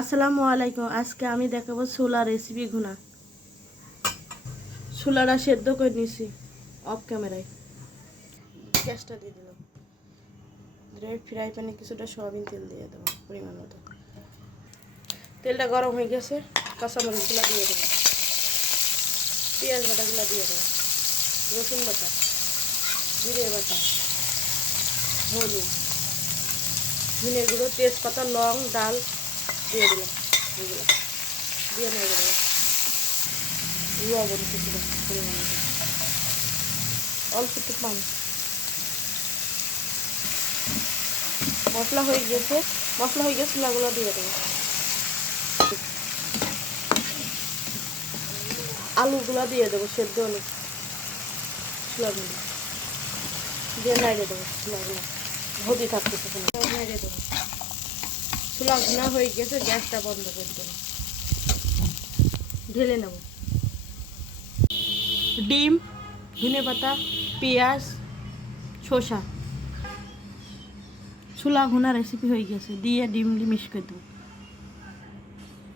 আসসালামু আলাইকুম। আজকে আমি দেখাবো ছোলা রেসিপি ঘুনা। ছোলাটা সেদ্ধ করে নিয়েছি অফ ক্যামেরায়। গ্যাসটা দিয়ে দিলাম। ফ্রাই প্যানে কিছুটা সয়াবিন তেল দিয়ে দেবো পরিমাণ মতো। তেলটা গরম হয়ে গেছে, কাঁচামরিচগুলো দিয়ে দেবো, পেঁয়াজ বাটাগুলো দিয়ে দেবো, রসুন বাটা, জিরে বাটা, হলুদ, ধনে গুঁড়ো, তেজপাতা, লং, ডাল দিয়ে দিলাম। এগুলো দিয়ে নিয়ে দেবো। লবণ কিছুটা পরিমাণ মতো, অল্প একটু পানি। মশলা হয়ে গেছে, ছোলাগুলো দিয়ে দেবো। আলুগুলো দিয়ে দেবো, সেদ্ধ আলু ছোলাগুলো দিয়ে নাড়িয়ে দেবো। ছোলাগুলো ভর্তি থাকতেছে, নাড়িয়ে দেবো। ছোলা ঘুনা হয়ে গেছে, গ্যাসটা বন্ধ করে দেবো। ঢেলে নেব। ডিম, ধনেপাতা, পেঁয়াজ, শসা, ছোলা ঘুনা রেসিপি হয়ে গেছে। দিয়ে ডিম মিক্স করে দেবো।